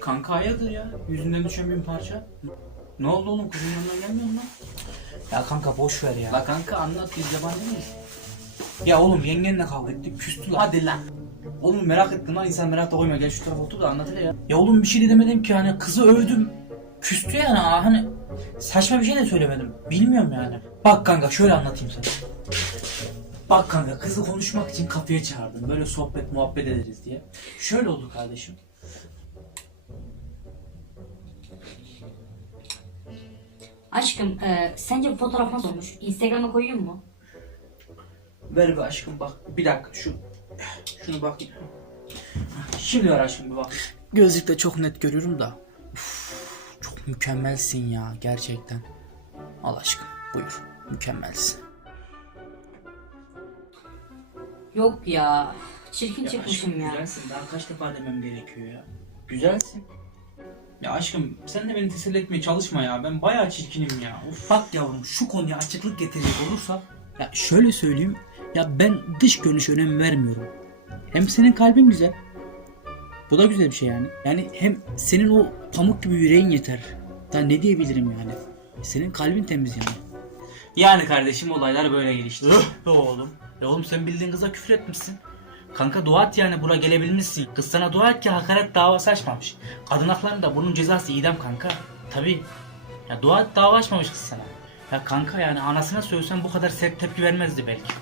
Kanka hayırdır ya? Yüzünden düşen bin parça. Ne oldu oğlum? Kızın yanına gelmiyor mu lan? Ya kanka boş ver ya. La kanka anlat biz yabancı mıyız? Ya oğlum yengenle kavga ettik küstü lan. Hadi lan. Oğlum merak ettim lan insan merakla koyma gel şu tarafa otur da anlat hele ya. Ya oğlum bir şey de demedim ki hani kızı övdüm. Küstü yani aa, hani saçma bir şey de söylemedim. Bilmiyorum yani. Bak kanka şöyle anlatayım sana. Bak kanka kızı konuşmak için kafeye çağırdım. Böyle sohbet muhabbet ederiz diye. Şöyle oldu kardeşim. Aşkım e, sence bu fotoğraf nasıl olmuş? Instagram'a koyayım mu? Ver bir aşkım bak. Bir dakika şu şunu bakayım. Şimdi ver aşkım bir bak. Gözlükle çok net görüyorum da. Uf, çok mükemmelsin ya gerçekten. Al aşkım buyur. Mükemmelsin. Yok ya. Çirkin Ya çıkmışım aşkım, ya. Güzelsin daha kaç defa demem gerekiyor ya. Güzelsin. Ya aşkım sen de beni teselli etmeye çalışma ya. Ben bayağı çirkinim ya. Uf. Bak yavrum şu konuya açıklık getirecek olursak ya şöyle söyleyeyim ya ben dış görünüş önem vermiyorum. Hem senin kalbin güzel. Bu da güzel bir şey yani. Yani hem senin o pamuk gibi yüreğin yeter. Daha ne diyebilirim yani. Senin kalbin temiz yani. Yani kardeşim olaylar böyle gelişti. be oğlum. Ya oğlum sen bildiğin kıza küfür etmişsin. Kanka dua et yani bura gelebilmişsin. Kız sana dua et ki hakaret davası açmamış. Kadın haklarında bunun cezası idam kanka. Tabi. Ya dua et dava açmamış kız sana. Ya kanka yani anasına söylesen bu kadar sert tepki vermezdi belki.